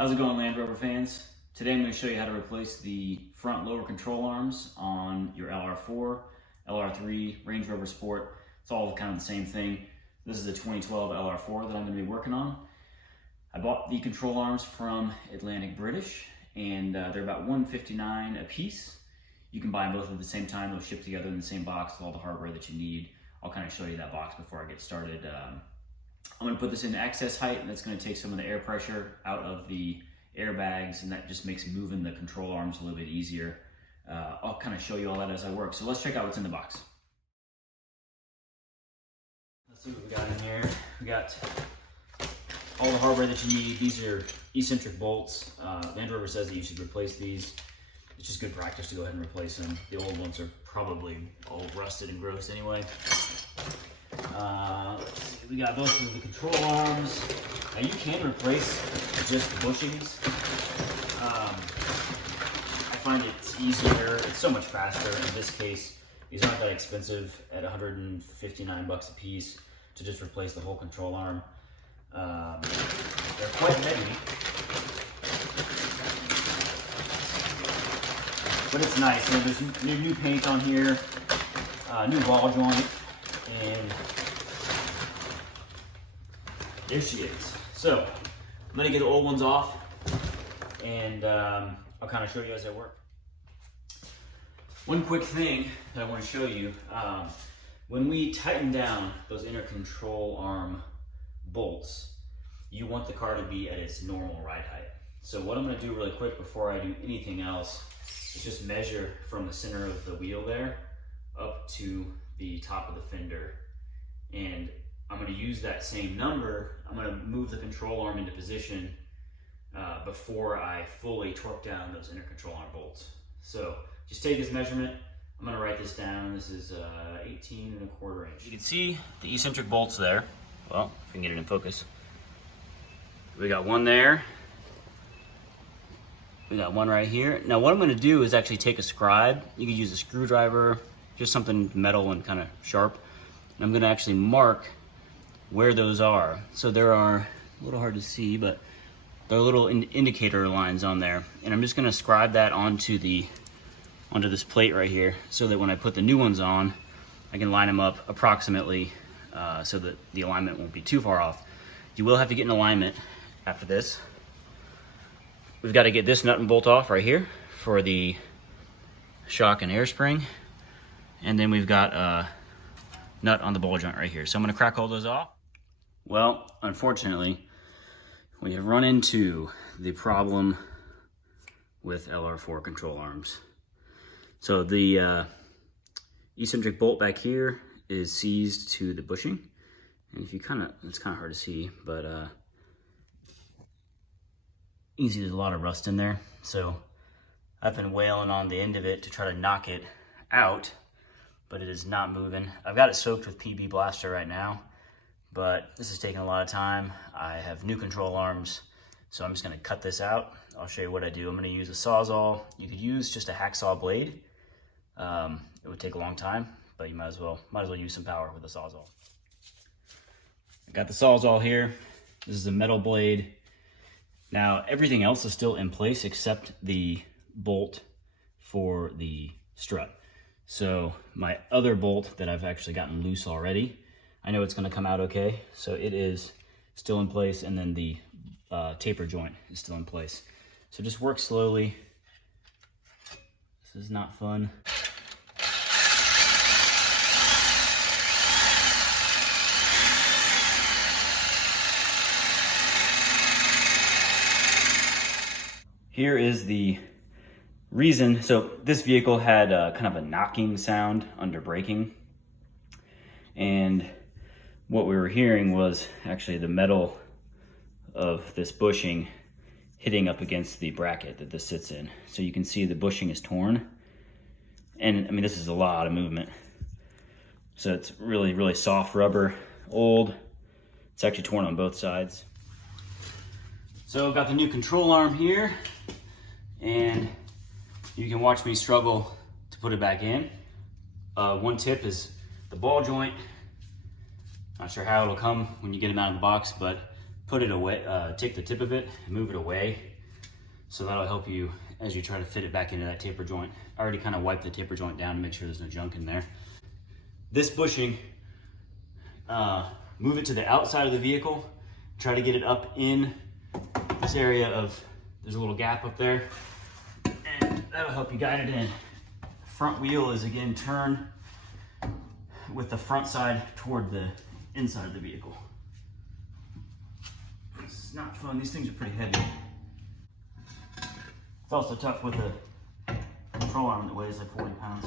How's it going, Land Rover fans? Today I'm going to show you how to replace the front lower control arms on your LR4, LR3, Range Rover Sport. It's all kind of the same thing. This is a 2012 LR4 that I'm going to be working on. I bought the control arms from Atlantic British, and they're about $159 a piece. You can buy them both at the same time. They'll ship together in the same box with all the hardware that you need. I'll kind of show you that box before I get started. I'm going to put this into access height, and that's going to take some of the air pressure out of the airbags, and that just makes moving the control arms a little bit easier. I'll kind of show you all that as I work. So let's check out what's in the box. Let's see what we got in here. We got all the hardware that you need. These are Eccentric bolts. Land Rover says that you should replace these. It's just good practice to go ahead and replace them. The old ones are probably all rusted and gross anyway. Let's see, we got both of the control arms. Now you can replace just the bushings. I find it's easier, it's so much faster. In this case, these aren't that expensive at $159 a piece to just replace the whole control arm. They're quite heavy, but it's nice. You know, there's new paint on here, new ball joint, and there she is. So I'm gonna get the old ones off, and I'll kind of show you as I work. One quick thing that I want to show you, when we tighten down those inner control arm bolts, you want the car to be at its normal ride height. So what I'm going to do really quick before I do anything else is just measure from the center of the wheel there up to the top of the fender, and I'm going to use that same number. I'm going to move the control arm into position before I fully torque down those inner control arm bolts. So just take this measurement. I'm going to write this down. This is 18¼ inch. You can see the Eccentric bolts there. Well, if we can get it in focus. We got one there. We got one right here. Now what I'm going to do is actually take a scribe. You can use a screwdriver, just something metal and kind of sharp. And I'm going to actually mark where those are. So there are, a little hard to see, but there are little indicator lines on there. And I'm just going to scribe that onto this plate right here, so that when I put the new ones on, I can line them up approximately so that the alignment won't be too far off. You will have to get in alignment after this. We've got to get this nut and bolt off right here for the shock and air spring. And then we've got a nut on the ball joint right here. So I'm going to crack all those off. Well, unfortunately, we have run into the problem with LR4 control arms. So the Eccentric bolt back here is seized to the bushing. And if you it's kind of hard to see, but you can see there's a lot of rust in there. So I've been wailing on the end of it to try to knock it out, but it is not moving. I've got it soaked with PB Blaster right now, but this is taking a lot of time. I have new control arms, so I'm just gonna cut this out. I'll show you what I do. I'm gonna use a Sawzall. You could use just a hacksaw blade. It would take a long time, but you might as well use some power with a Sawzall. I got the Sawzall here. This is a metal blade. Now everything else is still in place except the bolt for the strut. So my other bolt that I've actually gotten loose already, I know it's going to come out okay. So it is still in place, and then the taper joint is still in place. So just work slowly. This is not fun. Here is the reason. So this vehicle had kind of a knocking sound under braking. And what we were hearing was actually the metal of this bushing hitting up against the bracket that this sits in. So you can see the bushing is torn. And I mean, this is a lot of movement. So it's really, really soft rubber, old. It's actually torn on both sides. So I've got the new control arm here, and you can watch me struggle to put it back in. One tip is the ball joint. Not sure how it'll come when you get them out of the box, but put it away, take the tip of it and move it away. So that'll help you as you try to fit it back into that taper joint. I already kind of wiped the taper joint down to make sure there's no junk in there. This bushing, move it to the outside of the vehicle. Try to get it up in this area of, there's a little gap up there, and that'll help you guide it in. Front wheel is again turned with the front side toward the inside of the vehicle. It's not fun, these things are pretty heavy. It's also tough with a control arm that weighs like 40 pounds.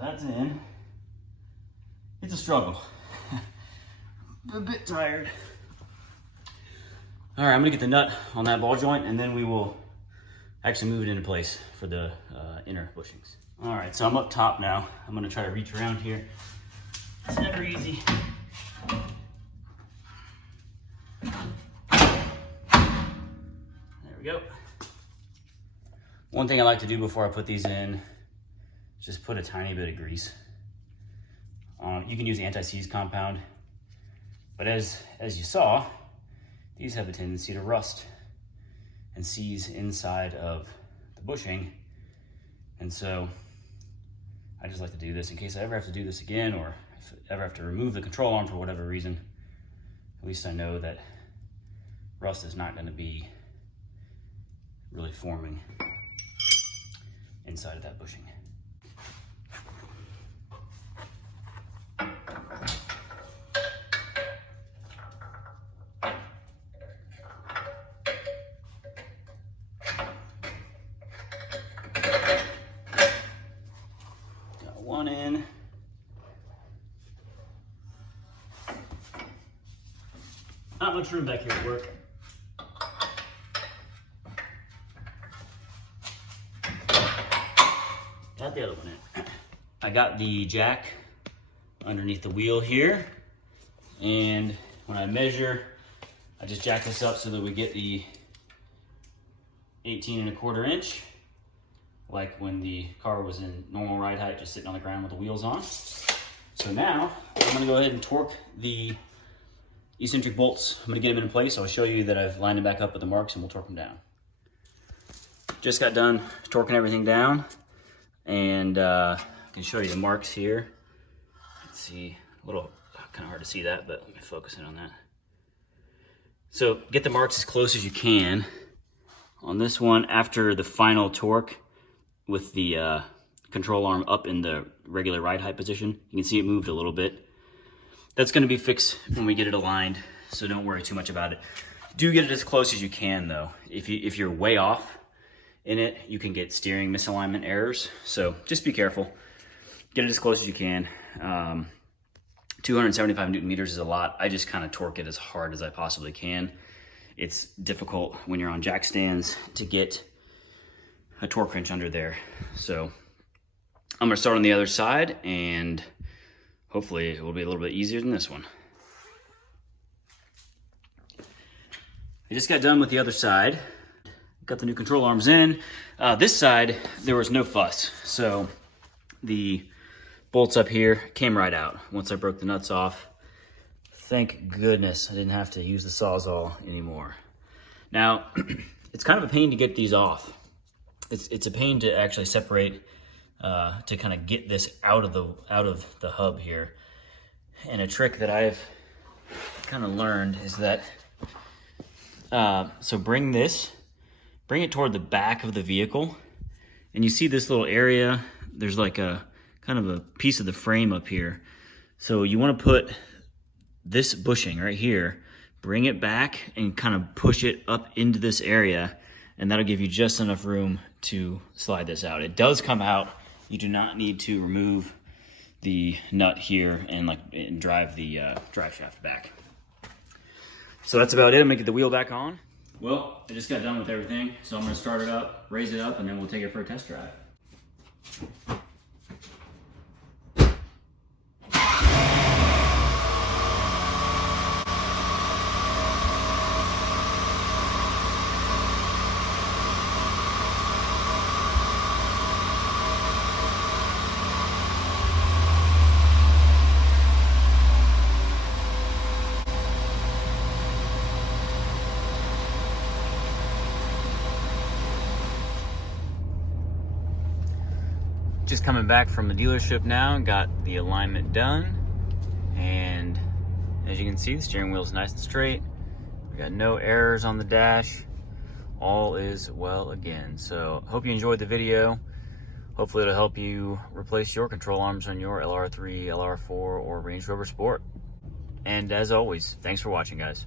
That's in. It's a struggle. I'm a bit tired. All right, I'm gonna get the nut on that ball joint and then we will actually move it into place for the inner bushings. All right, so I'm up top now. I'm gonna try to reach around here. It's never easy. There we go. One thing I like to do before I put these in, just put a tiny bit of grease on. You can use anti-seize compound, but as you saw, these have a tendency to rust and seize inside of the bushing. And so I just like to do this in case I ever have to do this again, or if I ever have to remove the control arm for whatever reason, at least I know that rust is not going to be really forming inside of that bushing. One in. Not much room back here to work. Got the other one in. I got the jack underneath the wheel here, and when I measure, I just jack this up so that we get the 18¼ inch. Like when the car was in normal ride height, just sitting on the ground with the wheels on. So now, I'm gonna go ahead and torque the eccentric bolts. I'm gonna get them in place. I'll show you that I've lined them back up with the marks and we'll torque them down. Just got done torquing everything down, and I can show you the marks here. Let's see, a little kind of hard to see that, but let me focus in on that. So get the marks as close as you can. On this one, after the final torque, with the control arm up in the regular ride height position, you can see it moved a little bit. That's going to be fixed when we get it aligned, so don't worry too much about it. Do get it as close as you can though. If you're way off in it, you can get steering misalignment errors, so just be careful. Get it as close as you can. 275 Newton meters is a lot. I just kind of torque it as hard as I possibly can. It's difficult when you're on jack stands to get a torque wrench under there. So I'm gonna start on the other side, and hopefully it will be a little bit easier than this one. I just got done with the other side. Got the new control arms in. This side, there was no fuss. So the bolts up here came right out once I broke the nuts off. Thank goodness I didn't have to use the Sawzall anymore. Now, it's kind of a pain to get these off. It's a pain to actually separate, to kind of get this out of the hub here. And a trick that I've kind of learned is that, so bring it toward the back of the vehicle, and you see this little area, there's like a kind of a piece of the frame up here. So you want to put this bushing right here, bring it back and kind of push it up into this area, and that'll give you just enough room to slide this out. It does come out. You do not need to remove the nut here and drive the drive shaft back. So that's about it. I'm gonna get the wheel back on. Well, I just got done with everything, so I'm gonna start it up, raise it up, and then we'll take it for a test drive. Just coming back from the dealership now, got the alignment done, and as you can see, the steering wheel is nice and straight. We got no errors on the dash. All is well again. So hope you enjoyed the video. Hopefully it'll help you replace your control arms on your LR3, LR4, or Range Rover Sport. And as always, thanks for watching, guys.